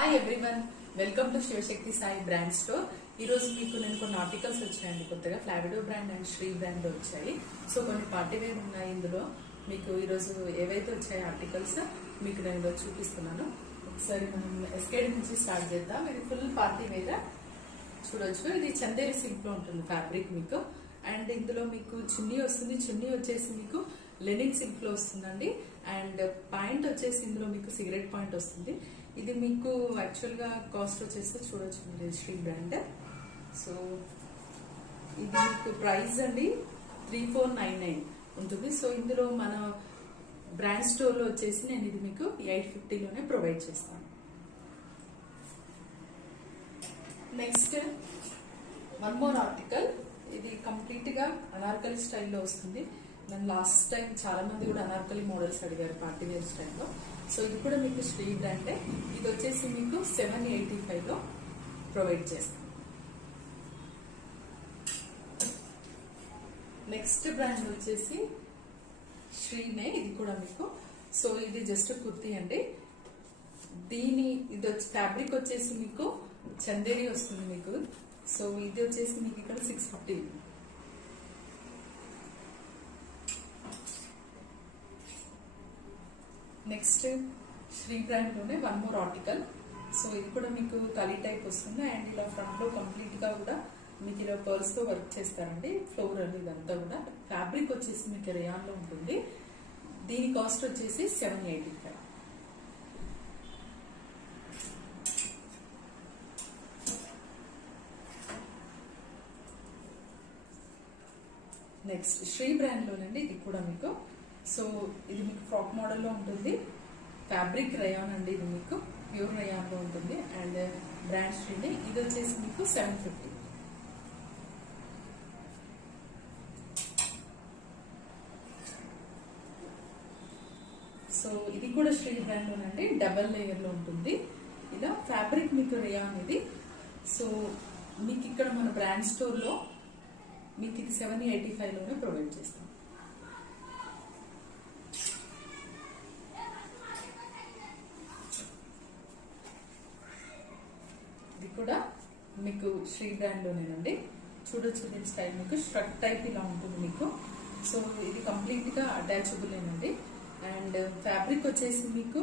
Hi everyone, welcome to Shivashakti Sai brand store. ఈ రోజు మీకు నేను కొన్ని ఆర్టికల్స్ వచ్చాయండి. కొత్తగా Flavido brand and Shri brand వచ్చాయి. సో కొన్ని పార్టీ వేర్ ఉన్నాయి. ఇందులో మీకు ఈరోజు ఏవైతే వచ్చాయో ఆర్టికల్స్ మీకు నేను ఈరోజు చూపిస్తున్నాను. ఒకసారి మనం ఎస్కేడి నుంచి స్టార్ట్ చేద్దాం. ఇది ఫుల్ పార్టీ వేర్ చూడొచ్చు. ఇది చందేరి సిల్క్ లో ఉంటుంది ఫ్యాబ్రిక్ మీకు. అండ్ ఇందులో మీకు చున్నీ వస్తుంది. చున్నీ వచ్చేసి మీకు లెనిన్ సిల్క్ లో వస్తుందండి. అండ్ పాయింట్ వచ్చేసి ఇందులో మీకు సిగరెట్ పాయింట్ వస్తుంది. ఇది మీకు యాక్చువల్ గా కాస్ట్ వచ్చేసి చూడొచ్చు మీరు శ్రీ బ్రాండ్. సో ఇది మీకు ప్రైస్ అండి 3499 ఉంటుంది. సో ఇందులో మన బ్రాండ్ స్టోర్ లో వచ్చేసి నేను ఇది మీకు 850 లోనే ప్రొవైడ్ చేస్తాను. Next one more article. ఇది కంప్లీట్ గా అనార్కలి స్టైల్లో వస్తుంది. నేను లాస్ట్ టైం చాలా మంది కూడా అనార్కలి మోడల్స్ అడిగారు పార్టీ వేర్ స్టైల్లో. సో ఇది కూడా మీకు శ్రీ బ్రాండే. ఇది వచ్చేసి మీకు 785 లో ప్రొవైడ్ చేస్తాం. నెక్స్ట్ బ్రాండ్ వచ్చేసి శ్రీనే. ఇది కూడా మీకు సో ఇది జస్ట్ కుర్తీ అండి. ఇది వచ్చి ఫ్యాబ్రిక్ వచ్చేసి మీకు చందేరి వస్తుంది మీకు. సో ఇది వచ్చేసి మీకు ఇక్కడ 650. నెక్స్ట్ శ్రీ బ్రాండ్ లోనే వన్ మోర్ ఆర్టికల్. సో ఇది కూడా మీకు కలీ టైప్ వస్తుంది. అండ్ ఇలా ఫ్రంట్ లో కంప్లీట్ గా కూడా మీకు ఇలా పర్ల్స్ తో వర్క్ చేస్తారండి. ఫ్లోరల్ ఇదంతా కూడా. ఫ్యాబ్రిక్ వచ్చేసి మీకు రేయాన్ లో ఉంటుంది. దీని కాస్ట్ వచ్చేసి 785. నెక్స్ట్ శ్రీ బ్రాండ్ లోనండి. ఇది కూడా మీకు సో ఇది మీకు ఫ్రాక్ మోడల్ లో ఉంటుంది. ఫ్యాబ్రిక్ రయాన్ అండి. ఇది మీకు ప్యూర్ రయాన్ లో ఉంటుంది. And brand Srini. ఇది వచ్చేసి మీకు 750. సో ఇది కూడా శ్రీ బ్రాండ్ లోనండి. డబల్ లేయర్ లో ఉంటుంది. ఇలా ఫ్యాబ్రిక్ మీకు రేయాన్ ఇది. సో మీకు ఇక్కడ మన బ్రాండ్ స్టోర్ లో మీకు ఇది 785 లోనే ప్రొవైడ్ చేస్తాం. ఇది కూడా మీకు శ్రీ బ్రాండ్ లోనేనండి. చూడొచ్చు దీని స్టైల్ మీకు స్ట్రక్ టైప్ ఇలా ఉంటుంది మీకు. సో ఇది కంప్లీట్ గా అటాచబుల్ ఏనండి. అండ్ ఫ్యాబ్రిక్ వచ్చేసి మీకు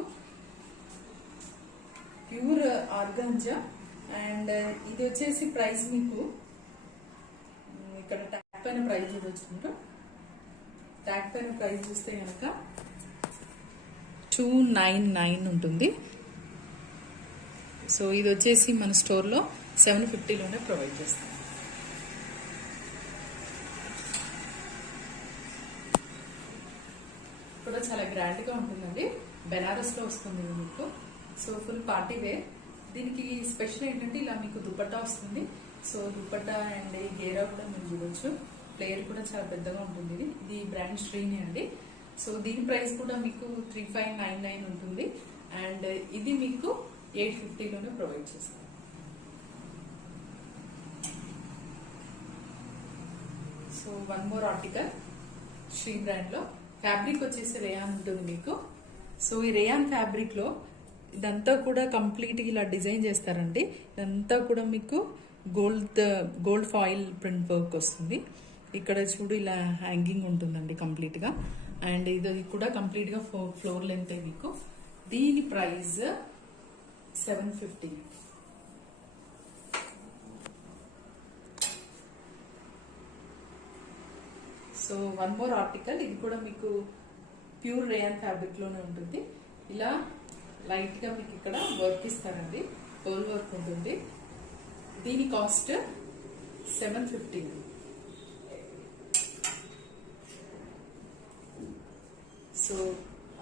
ప్యూర్ ఆర్గాంజా. అండ్ ఇది వచ్చేసి ప్రైస్ మీకు ఇక్కడ ట్యాగ్ పైన ప్రైస్ చూడొచ్చు. ట్యాగ్ పైన ప్రైస్ చూస్తే కనుక 299 ఉంటుంది. సో ఇది వచ్చేసి మన స్టోర్లో 750 లోనే ప్రొవైడ్ చేస్తాం. కూడా చాలా గ్రాండ్ గా ఉంటుందండి. బెనారస్ లో వస్తుంది మీకు. So full party wear. దీనికి స్పెషల్ ఏంటంటే ఇలా మీకు దుపట్టా వస్తుంది. సో దుపట్టా అండ్ గేరా కూడా మీరు చూడొచ్చు. ప్లేయర్ కూడా చాలా పెద్దగా ఉంటుంది. ఇది బ్రాండ్ శ్రీని అండి. సో దీని ప్రైస్ కూడా మీకు 3599 ఉంటుంది. అండ్ ఇది మీకు 850 లోనే ప్రొవైడ్ చేస్తాం. So one more article Shri brand లో. ఫ్యాబ్రిక్ వచ్చేసి రేయాన్ ఉంటుంది మీకు. సో ఈ రేయాన్ ఫ్యాబ్రిక్ లో ఇదంతా కూడా కంప్లీట్ ఇలా డిజైన్ చేస్తారండి. ఇదంతా కూడా మీకు గోల్డ్ ఫాయిల్ ప్రింట్ వర్క్ వస్తుంది. ఇక్కడ చూడు ఇలా హ్యాంగింగ్ ఉంటుందండి కంప్లీట్ గా. అండ్ ఇది కూడా కంప్లీట్ గా ఫ్లోర్ లెంత్ మీకు. దీని price 750. So one more article. ఇది కూడా మీకు ప్యూర్ రేయాన్ ఫ్యాబ్రిక్ లోనే ఉంటుంది. ఇలా లైట్ గా మీకు ఇక్కడ వర్క్ ఇస్తారండి. పర్ల్ వర్క్ ఉంటుంది. దీని కాస్ట్ 750. సో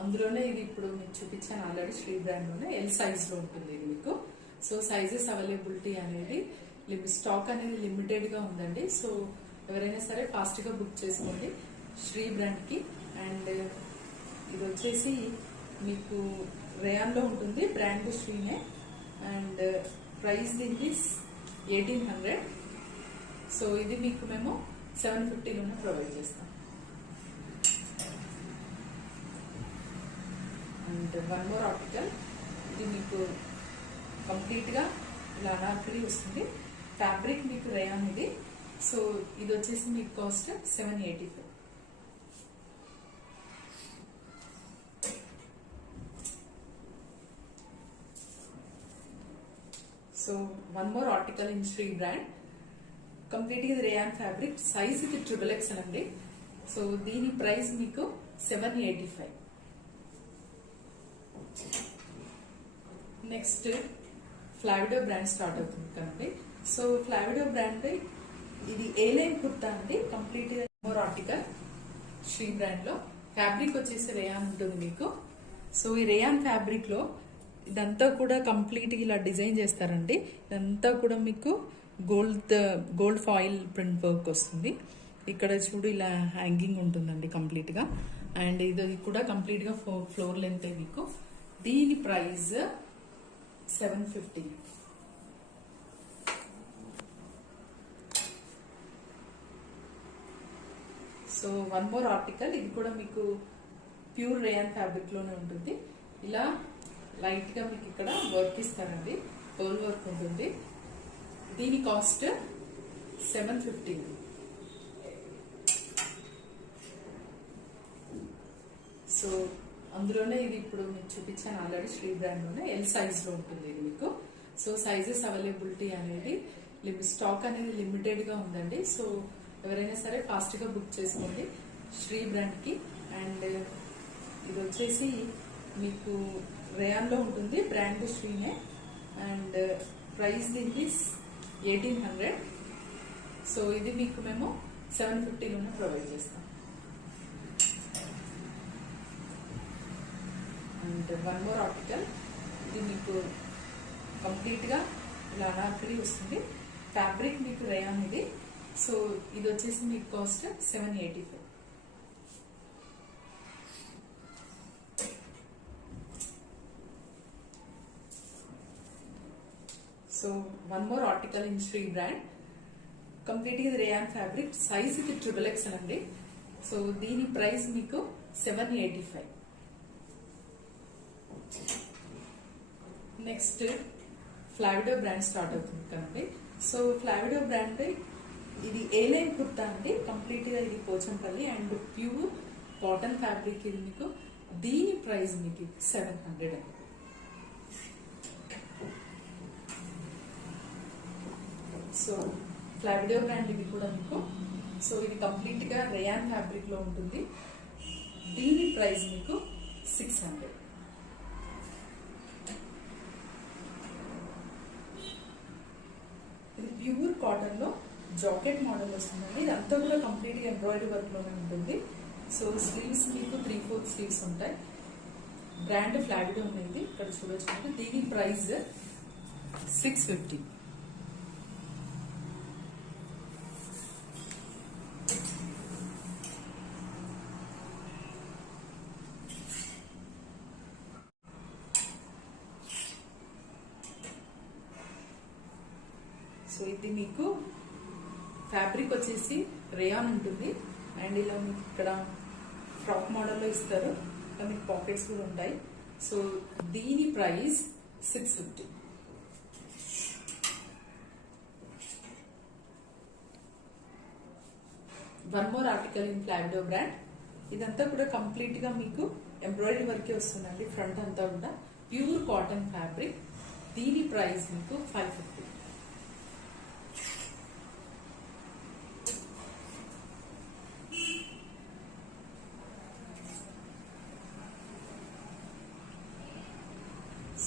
అందులోనే ఇది ఇప్పుడు మీకు చూపించాను ఆల్రెడీ శ్రీ బ్రాండ్ లోనే. ఎల్ సైజ్ లో ఉంటుంది ఇది మీకు. సో సైజెస్ అవైలబిలిటీ అనేది స్టాక్ అనేది లిమిటెడ్ గా ఉందండి. సో ఎవరైనా సరే ఫాస్ట్ గా బుక్ చేసుకోండి శ్రీ బ్రాండ్ కి. అండ్ ఇది వచ్చేసి మీకు రేయాన్ లో ఉంటుంది. బ్రాండ్ శ్రీనే. అండ్ ప్రైస్ దీనికి 1800. సో ఇది మీకు మేము 750 లోనే ప్రొవైడ్ చేస్తాం. And one more article. ఇది మీకు కంప్లీట్ గా ఇలా అనార్కలి వస్తుంది. ఫ్యాబ్రిక్ మీకు రేయాన్ ఇది. సో ఇది వచ్చేసి మీకు cost 785. So one more article in Shri brand. Complete గా రేయాన్ ఫ్యాబ్రిక్, సైజ్ ఇది XXX అండి. సో దీని ప్రైస్ మీకు 785. నెక్స్ట్ ఫ్లావిడో బ్రాండ్ స్టార్ట్ అవుతుంది కదండి. సో ఫ్లావిడో బ్రాండ్ ఇది ఏ లైన్ కుర్తా అండి. కంప్లీట్ గా మోర్ ఆర్టికల్ శ్రీ బ్రాండ్ లో. ఫ్యాబ్రిక్ వచ్చేసి రేయాన్ ఉంటుంది మీకు. సో ఈ రేయాన్ ఫ్యాబ్రిక్ లో ఇదంతా కూడా కంప్లీట్ ఇలా డిజైన్ చేస్తారండి. ఇదంతా కూడా మీకు గోల్డ్ ఫాయిల్ ప్రింట్ వర్క్ వస్తుంది. ఇక్కడ చూడు ఇలా హ్యాంగింగ్ ఉంటుందండి కంప్లీట్ గా. అండ్ ఇది కూడా కంప్లీట్ గా ఫ్లోర్ లెంత్ మీకు. దీని price 750. So one more article, ఇది కూడా మీకు ప్యూర్ రేయాన్ ఫ్యాబ్రిక్ లోనే ఉంటుంది. ఇలా లైట్ గా మీకు ఇక్కడ వర్క్ ఇస్తారండి, పర్ల్ వర్క్ ఉంటుంది. దీని కాస్ట్ 750. సో అందులోనే ఇది ఇప్పుడు మీకు చూపించాను ఆల్రెడీ శ్రీ బ్రాండ్ లోనే. ఎల్ సైజ్ లో ఉంటుంది ఇది మీకు. సో సైజెస్ అవైలబిలిటీ అనేది స్టాక్ అనేది లిమిటెడ్ గా ఉందండి. సో ఎవరైనా సరే ఫాస్ట్ గా బుక్ చేసుకోండి శ్రీ బ్రాండ్ కి. అండ్ ఇది వచ్చేసి మీకు రేయాన్ లో ఉంటుంది, బ్రాండ్ శ్రీనే. అండ్ ప్రైస్ దీనికి 1800. సో ఇది మీకు మేము 750 లోనే ప్రొవైడ్ చేస్తాం. అండ్ వన్ మోర్ ఆర్టికల్, ఇది మీకు కంప్లీట్ గా ఇలా అనార్కలి వస్తుంది. ఫ్యాబ్రిక్ మీకు రేయాన్ ఇది. సో ఇది వచ్చేసి మీకు cost 785. So one more article in Shri brand. Complete గా రేయాన్ ఫ్యాబ్రిక్, సైజ్ ఇది XXX అండి. సో దీని ప్రైస్ మీకు 785. నెక్స్ట్ ఫ్లావిడో బ్రాండ్ స్టార్ట్ అవుతుంది కదండి. సో ఫ్లావిడో బ్రాండ్ ఇది ఏ లైన్ కుర్తా అండి. కంప్లీట్ గా ఇది Pochampally and pure cotton fabric ఇది మీకు. దీని ప్రైస్ మీకు 700 అండి. సో ఫ్లావిడో బ్రాండ్ ఇది కూడా మీకు. సో ఇది కంప్లీట్ గా రేయాన్ ఫ్యాబ్రిక్ లో ఉంటుంది. దీని ప్రైస్ మీకు 600. ఇది ప్యూర్ కాటన్ లో జాకెట్ మోడల్ వస్తుందండి. ఇదంతా కూడా కంప్లీట్ గా ఎంబ్రాయిడరీ వర్క్ లోనే ఉంటుంది. సో స్లీవ్స్ మీకు 3/4 స్లీవ్స్ ఉంటాయి. బ్రాండ్ ఫ్లావిడో ఉంది, ఇక్కడ చూడొచ్చు. దీని ప్రైస్ 650. సో ఇది మీకు ఫ్యాబ్రిక్ వచ్చేసి రేయాన్ ఉంటుంది. అండ్ ఇలా మీకు ఇక్కడ ఫ్రాక్ మోడల్లో ఇస్తారు. ఇక్కడ మీకు పాకెట్స్ కూడా ఉంటాయి. సో దీని price 650. One more article in ఫ్లావిడో బ్రాండ్. ఇదంతా కూడా కంప్లీట్ గా మీకు ఎంబ్రాయిడరీ వర్క్ వస్తుందండి. ఫ్రంట్ అంతా కూడా ప్యూర్ కాటన్ ఫ్యాబ్రిక్. దీని ప్రైస్ మీకు 550.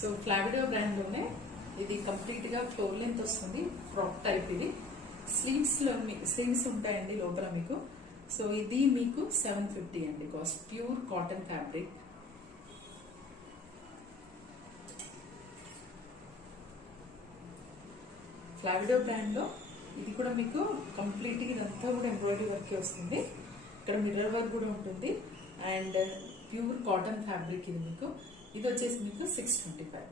సో ఫ్లావిడో బ్రాండ్ లోనే ఇది కంప్లీట్ గా ఫ్లోర్ లెంత్ వస్తుంది, ఫ్రాక్ టైప్. ఇది స్లీవ్స్ ఉంటాయండి లోపల మీకు. సో ఇది మీకు 750 అండి కాస్ట్. Pure cotton fabric. ఫ్లావిడో బ్రాండ్ లో ఇది కూడా మీకు కంప్లీట్ గా ఇదంతా కూడా ఎంబ్రాయిడరీ వర్క్ వస్తుంది. ఇక్కడ మిర్రర్ వర్క్ కూడా ఉంటుంది. అండ్ ప్యూర్ కాటన్ ఫ్యాబ్రిక్ ఇది మీకు. ఇది వచ్చేసి మీకు 625.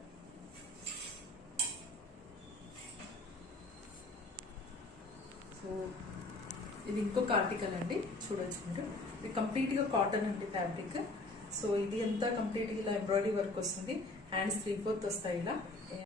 సో ఇది ఇంకొక ఆర్టికల్ అండి, చూడొచ్చు మీరు. ఇది కంప్లీట్ గా కాటన్ అండి ఫ్యాబ్రిక్. సో ఇది అంతా కంప్లీట్ గా ఇలా ఎంబ్రాయిడరీ వర్క్ వస్తుంది. హ్యాండ్స్ 3/4 వస్తాయి ఇలా.